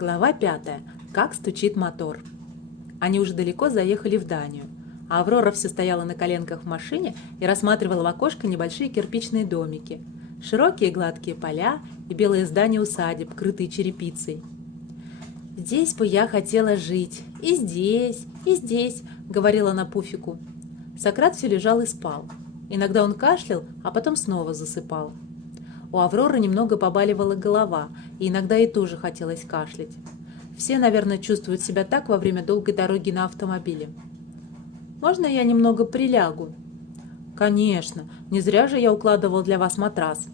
Глава 5. Как стучит мотор. Они уже далеко заехали в Данию, а Аврора все стояла на коленках в машине и рассматривала в окошко небольшие кирпичные домики, широкие гладкие поля и белые здания усадеб, крытые черепицей. «Здесь бы я хотела жить, и здесь», — говорила она Пуфику. Сократ все лежал и спал. Иногда он кашлял, а потом снова засыпал. У Авроры немного побаливала голова, и иногда ей тоже хотелось кашлять. Все, наверное, чувствуют себя так во время долгой дороги на автомобиле. «Можно я немного прилягу?» «Конечно, не зря же я укладывал для вас матрас.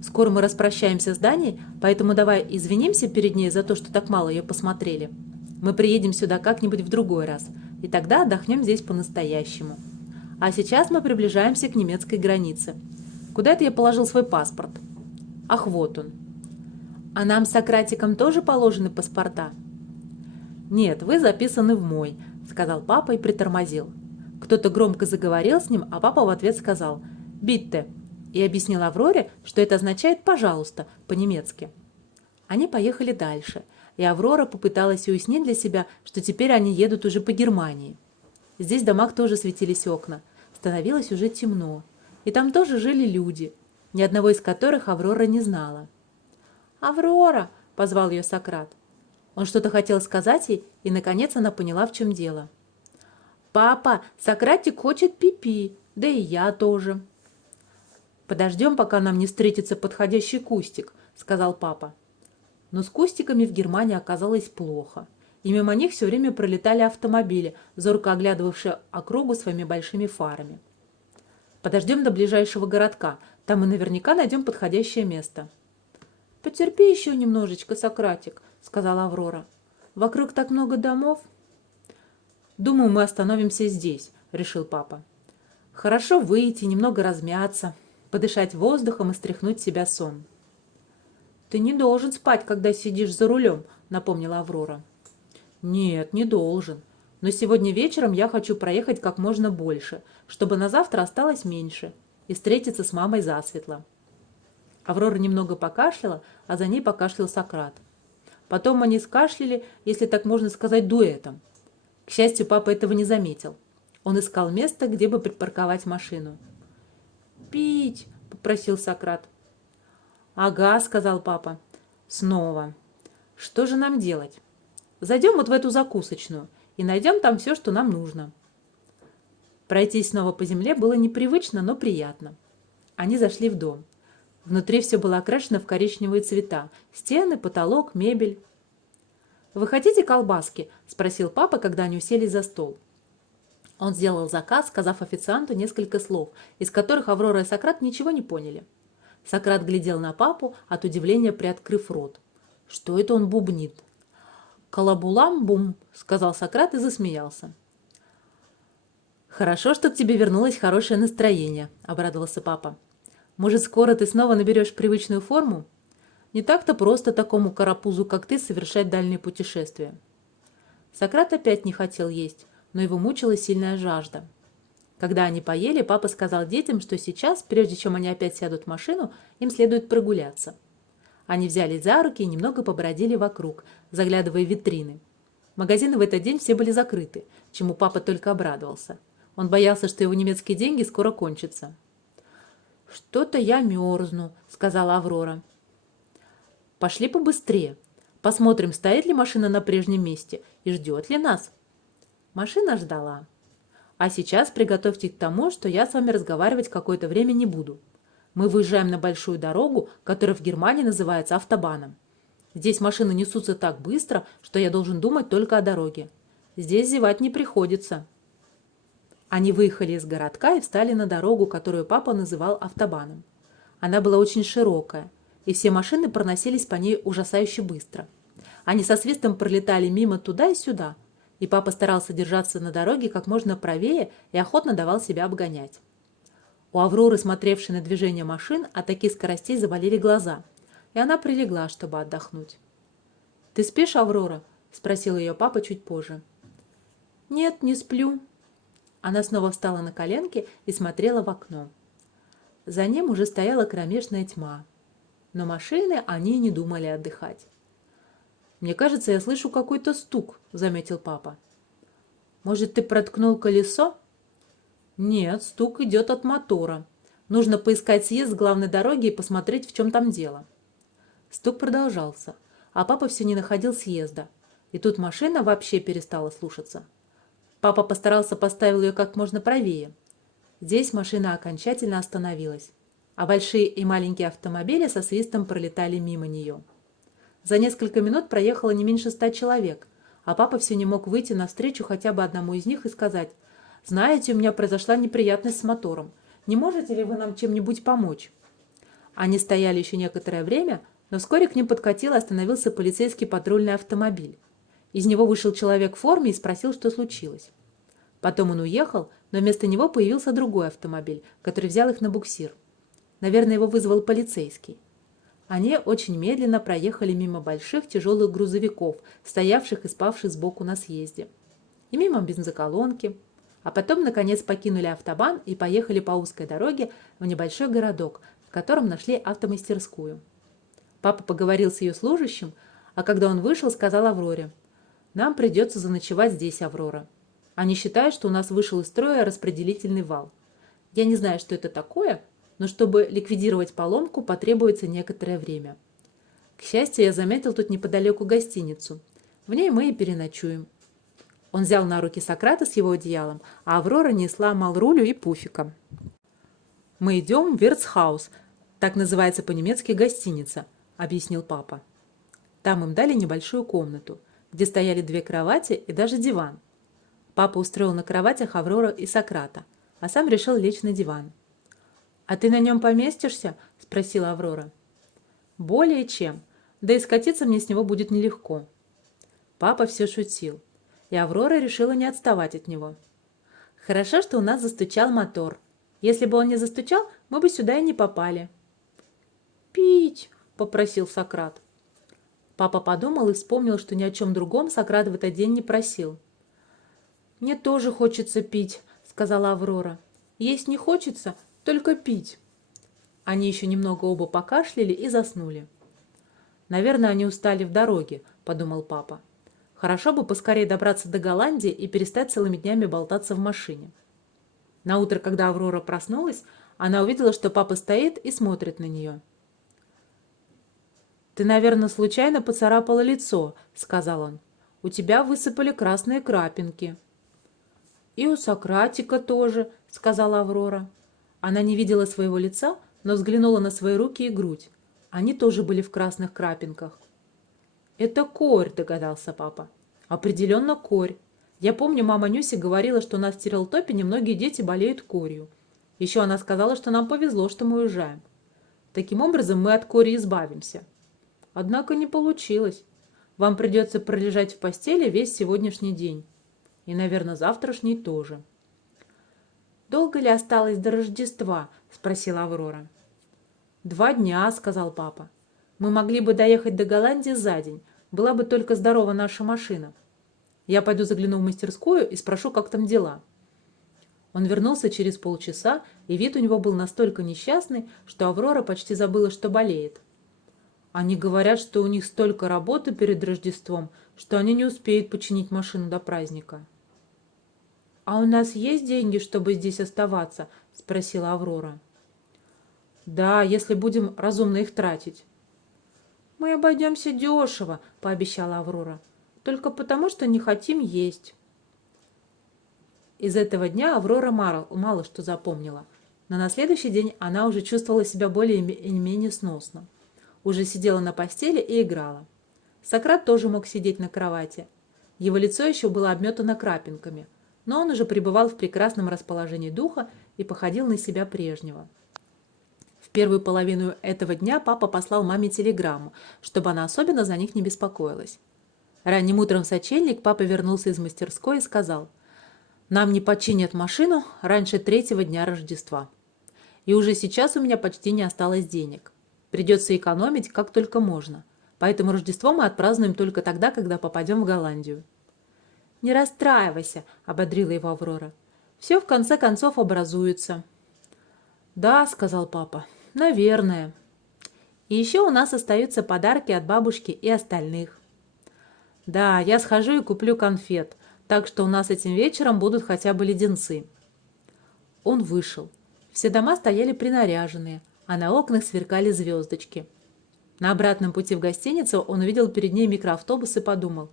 Скоро мы распрощаемся с Даней, поэтому давай извинимся перед ней за то, что так мало ее посмотрели. Мы приедем сюда как-нибудь в другой раз, и тогда отдохнем здесь по-настоящему. А сейчас мы приближаемся к немецкой границе. Куда это я положил свой паспорт? Ах, вот он. А нам с Сократиком тоже положены паспорта? Нет, вы записаны в мой, сказал папа и притормозил. Кто-то громко заговорил с ним, а папа в ответ сказал «Битте» и объяснил Авроре, что это означает «пожалуйста» по-немецки. Они поехали дальше, и Аврора попыталась уяснить для себя, что теперь они едут уже по Германии. Здесь в домах тоже светились окна, становилось уже темно. И там тоже жили люди, ни одного из которых Аврора не знала. «Аврора!» – позвал ее Сократ. Он что-то хотел сказать ей, и, наконец, она поняла, в чем дело. «Папа, Сократик хочет пипи, да и я тоже». «Подождем, пока нам не встретится подходящий кустик», – сказал папа. Но с кустиками в Германии оказалось плохо, и мимо них все время пролетали автомобили, зорко оглядывавшие округу своими большими фарами. «Подождем до ближайшего городка, там мы наверняка найдем подходящее место». «Потерпи еще немножечко, Сократик», — сказала Аврора. «Вокруг так много домов». «Думаю, мы остановимся здесь», — решил папа. «Хорошо выйти, немного размяться, подышать воздухом и стряхнуть с себя сон». «Ты не должен спать, когда сидишь за рулем», — напомнила Аврора. «Нет, не должен. Но сегодня вечером я хочу проехать как можно больше, чтобы на завтра осталось меньше, и встретиться с мамой засветло». Аврора немного покашляла, а за ней покашлял Сократ. Потом они скашляли, если так можно сказать, дуэтом. К счастью, папа этого не заметил. Он искал место, где бы припарковать машину. «Пить!» – попросил Сократ. «Ага», – сказал папа. «Снова. Что же нам делать? Зайдем вот в эту закусочную и найдем там все, что нам нужно». Пройтись снова по земле было непривычно, но приятно. Они зашли в дом. Внутри все было окрашено в коричневые цвета. Стены, потолок, мебель. «Вы хотите колбаски?» – спросил папа, когда они уселись за стол. Он сделал заказ, сказав официанту несколько слов, из которых Аврора и Сократ ничего не поняли. Сократ глядел на папу, от удивления приоткрыв рот. Что это он бубнит? «Калабулам-бум», – сказал Сократ и засмеялся. «Хорошо, что к тебе вернулось хорошее настроение», – обрадовался папа. «Может, скоро ты снова наберешь привычную форму? Не так-то просто такому карапузу, как ты, совершать дальние путешествия». Сократ опять не хотел есть, но его мучила сильная жажда. Когда они поели, папа сказал детям, что сейчас, прежде чем они опять сядут в машину, им следует прогуляться. Они взялись за руки и немного побродили вокруг, заглядывая в витрины. Магазины в этот день все были закрыты, чему папа только обрадовался. Он боялся, что его немецкие деньги скоро кончатся. «Что-то я мерзну», — сказала Аврора. «Пошли побыстрее. Посмотрим, стоит ли машина на прежнем месте и ждет ли нас». Машина ждала. «А сейчас приготовьте к тому, что я с вами разговаривать какое-то время не буду. Мы выезжаем на большую дорогу, которая в Германии называется автобаном. Здесь машины несутся так быстро, что я должен думать только о дороге. Здесь зевать не приходится». Они выехали из городка и встали на дорогу, которую папа называл автобаном. Она была очень широкая, и все машины проносились по ней ужасающе быстро. Они со свистом пролетали мимо туда и сюда, и папа старался держаться на дороге как можно правее и охотно давал себя обгонять. У Авроры, смотревшей на движение машин, от таких скоростей заболели глаза, и она прилегла, чтобы отдохнуть. «Ты спишь, Аврора?» – спросил ее папа чуть позже. «Нет, не сплю». Она снова встала на коленки и смотрела в окно. За ним уже стояла кромешная тьма. Но машины они не думали отдыхать. «Мне кажется, я слышу какой-то стук», — заметил папа. «Может, ты проткнул колесо?» «Нет, стук идет от мотора. Нужно поискать съезд с главной дороги и посмотреть, в чем там дело». Стук продолжался, а папа все не находил съезда. И тут машина вообще перестала слушаться. Папа постарался поставить ее как можно правее. Здесь машина окончательно остановилась, а большие и маленькие автомобили со свистом пролетали мимо нее. За несколько минут проехало не меньше 100 человек, а папа все не мог выйти навстречу хотя бы одному из них и сказать: «Знаете, у меня произошла неприятность с мотором. Не можете ли вы нам чем-нибудь помочь?» Они стояли еще некоторое время, но вскоре к ним подкатил и остановился полицейский патрульный автомобиль. Из него вышел человек в форме и спросил, что случилось. Потом он уехал, но вместо него появился другой автомобиль, который взял их на буксир. Наверное, его вызвал полицейский. Они очень медленно проехали мимо больших тяжелых грузовиков, стоявших и спавших сбоку на съезде, и мимо бензоколонки, а потом, наконец, покинули автобан и поехали по узкой дороге в небольшой городок, в котором нашли автомастерскую. Папа поговорил с ее служащим, а когда он вышел, сказал Авроре: «Нам придется заночевать здесь, Аврора. Они считают, что у нас вышел из строя распределительный вал. Я не знаю, что это такое, но чтобы ликвидировать поломку, потребуется некоторое время. К счастью, я заметил тут неподалеку гостиницу. В ней мы и переночуем». Он взял на руки Сократа с его одеялом, а Аврора несла Малрулю и Пуфика. «Мы идем в Вирцхаус, так называется по-немецки гостиница», — объяснил папа. Там им дали небольшую комнату, где стояли 2 кровати и даже диван. Папа устроил на кроватях Аврора и Сократа, а сам решил лечь на диван. «А ты на нем поместишься?» – спросила Аврора. «Более чем. Да и скатиться мне с него будет нелегко». Папа все шутил, и Аврора решила не отставать от него. «Хорошо, что у нас застучал мотор. Если бы он не застучал, мы бы сюда и не попали». «Пить!» – попросил Сократ. Папа подумал и вспомнил, что ни о чем другом Сократ в этот день не просил. «Мне тоже хочется пить», — сказала Аврора. «Есть не хочется, только пить». Они еще немного оба покашляли и заснули. «Наверное, они устали в дороге», — подумал папа. «Хорошо бы поскорее добраться до Голландии и перестать целыми днями болтаться в машине». Наутро, когда Аврора проснулась, она увидела, что папа стоит и смотрит на нее. «Ты, наверное, случайно поцарапала лицо», — сказал он. «У тебя высыпали красные крапинки». «И у Сократика тоже», — сказала Аврора. Она не видела своего лица, но взглянула на свои руки и грудь. Они тоже были в красных крапинках. «Это корь», — догадался папа. «Определенно корь. Я помню, мама Нюси говорила, что у нас в Тирелтопе многие дети болеют корью. Еще она сказала, что нам повезло, что мы уезжаем. Таким образом, мы от кори избавимся. Однако не получилось. Вам придется пролежать в постели весь сегодняшний день. И, наверное, завтрашний тоже». «Долго ли осталось до Рождества?» – спросила Аврора. 2 дня, – сказал папа. «Мы могли бы доехать до Голландии за день. Была бы только здорова наша машина. Я пойду загляну в мастерскую и спрошу, как там дела». Он вернулся через полчаса, и вид у него был настолько несчастный, что Аврора почти забыла, что болеет. «Они говорят, что у них столько работы перед Рождеством, что они не успеют починить машину до праздника». «А у нас есть деньги, чтобы здесь оставаться?» – спросила Аврора. «Да, если будем разумно их тратить». «Мы обойдемся дешево», – пообещала Аврора. «Только потому, что не хотим есть». Из этого дня Аврора мало что запомнила, но на следующий день она уже чувствовала себя более или менее сносно. Уже сидела на постели и играла. Сократ тоже мог сидеть на кровати. Его лицо еще было обметано крапинками, но он уже пребывал в прекрасном расположении духа и походил на себя прежнего. В первую половину этого дня папа послал маме телеграмму, чтобы она особенно за них не беспокоилась. Ранним утром в сочельник папа вернулся из мастерской и сказал: «Нам не починят машину раньше 3-го дня Рождества. И уже сейчас у меня почти не осталось денег. Придется экономить как только можно. Поэтому Рождество мы отпразднуем только тогда, когда попадем в Голландию». «Не расстраивайся», — ободрила его Аврора. «Все в конце концов образуется». «Да», — сказал папа, — «наверное. И еще у нас остаются подарки от бабушки и остальных». Да, я схожу и куплю конфет, так что у нас этим вечером будут хотя бы леденцы. Он вышел. Все дома стояли принаряженные, а на окнах сверкали звездочки. На обратном пути в гостиницу он увидел перед ней микроавтобус и подумал: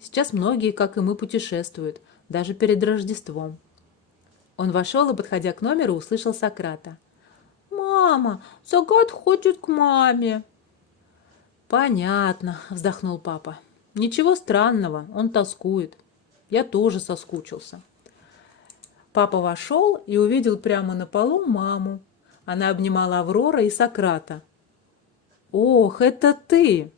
сейчас многие, как и мы, путешествуют, даже перед Рождеством. Он вошел и, подходя к номеру, услышал Сократа. «Мама, Сагат хочет к маме». «Понятно», — вздохнул папа. «Ничего странного, он тоскует. Я тоже соскучился». Папа вошел и увидел прямо на полу маму. Она обнимала Аврора и Сократа. «Ох, это ты!»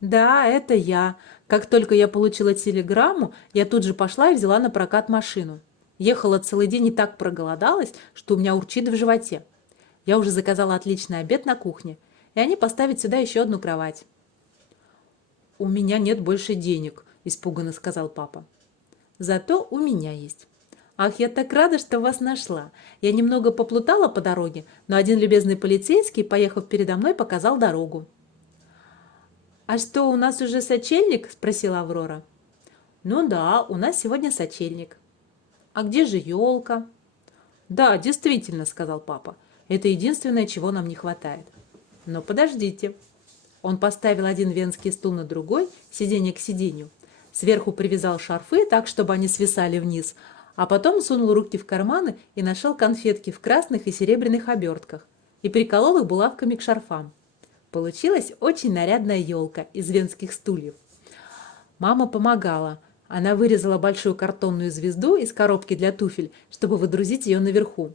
«Да, это я. Как только я получила телеграмму, я тут же пошла и взяла на прокат машину. Ехала целый день и так проголодалась, что у меня урчит в животе. Я уже заказала отличный обед на кухне, и они поставят сюда еще одну кровать». «У меня нет больше денег», – испуганно сказал папа. «Зато у меня есть». «Ах, я так рада, что вас нашла. Я немного поплутала по дороге, но один любезный полицейский, поехав передо мной, показал дорогу». «А что, у нас уже сочельник?» – спросила Аврора. «Ну да, у нас сегодня сочельник». «А где же елка?» «Да, действительно», – сказал папа. «Это единственное, чего нам не хватает». «Но подождите». Он поставил один венский стул на другой, сиденье к сиденью. Сверху привязал шарфы так, чтобы они свисали вниз, а потом сунул руки в карманы и нашел конфетки в красных и серебряных обертках и приколол их булавками к шарфам. Получилась очень нарядная елка из венских стульев. Мама помогала. Она вырезала большую картонную звезду из коробки для туфель, чтобы выдрузить ее наверху.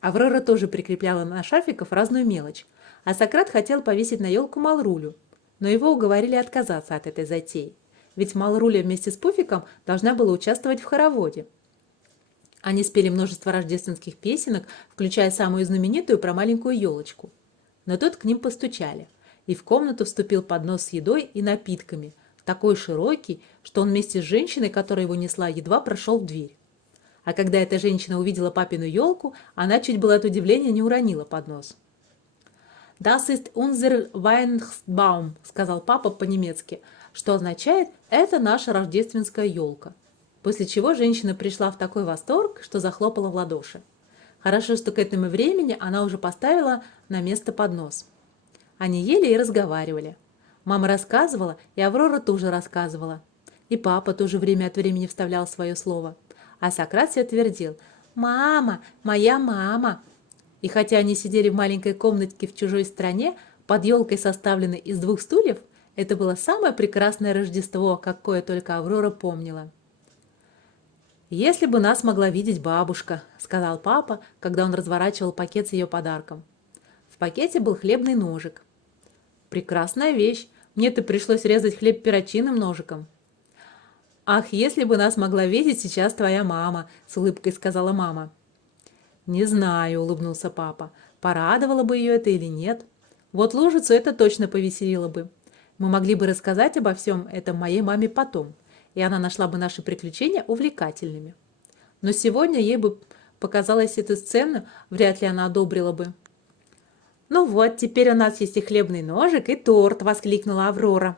Аврора тоже прикрепляла на шарфиков разную мелочь, а Сократ хотел повесить на елку Малрулю, но его уговорили отказаться от этой затеи, ведь Малруля вместе с Пуфиком должна была участвовать в хороводе. Они спели множество рождественских песенок, включая самую знаменитую про маленькую елочку. Но тут к ним постучали, и в комнату вступил поднос с едой и напитками, такой широкий, что он вместе с женщиной, которая его несла, едва прошел в дверь. А когда эта женщина увидела папину елку, она чуть было от удивления не уронила поднос. «Das ist unser Weihnachtsbaum», — сказал папа по-немецки, что означает «это наша рождественская елка». После чего женщина пришла в такой восторг, что захлопала в ладоши. Хорошо, что к этому времени она уже поставила на место поднос. Они ели и разговаривали. Мама рассказывала, и Аврора тоже рассказывала. И папа тоже время от времени вставлял свое слово. А Сократ все твердил: «Мама, моя мама». И хотя они сидели в маленькой комнатке в чужой стране, под елкой, составленной из 2 стульев, это было самое прекрасное Рождество, какое только Аврора помнила. «Если бы нас могла видеть бабушка», — сказал папа, когда он разворачивал пакет с ее подарком. В пакете был хлебный ножик. «Прекрасная вещь. Мне-то пришлось резать хлеб перочинным ножиком». «Ах, если бы нас могла видеть сейчас твоя мама», — с улыбкой сказала мама. «Не знаю», — улыбнулся папа, — «порадовало бы ее это или нет. Вот Лужицу это точно повеселило бы. Мы могли бы рассказать обо всем этом моей маме потом, и она нашла бы наши приключения увлекательными. Но сегодня ей бы показалась эта сцена, вряд ли она одобрила бы». «Ну вот, теперь у нас есть и хлебный ножик, и торт», — воскликнула Аврора.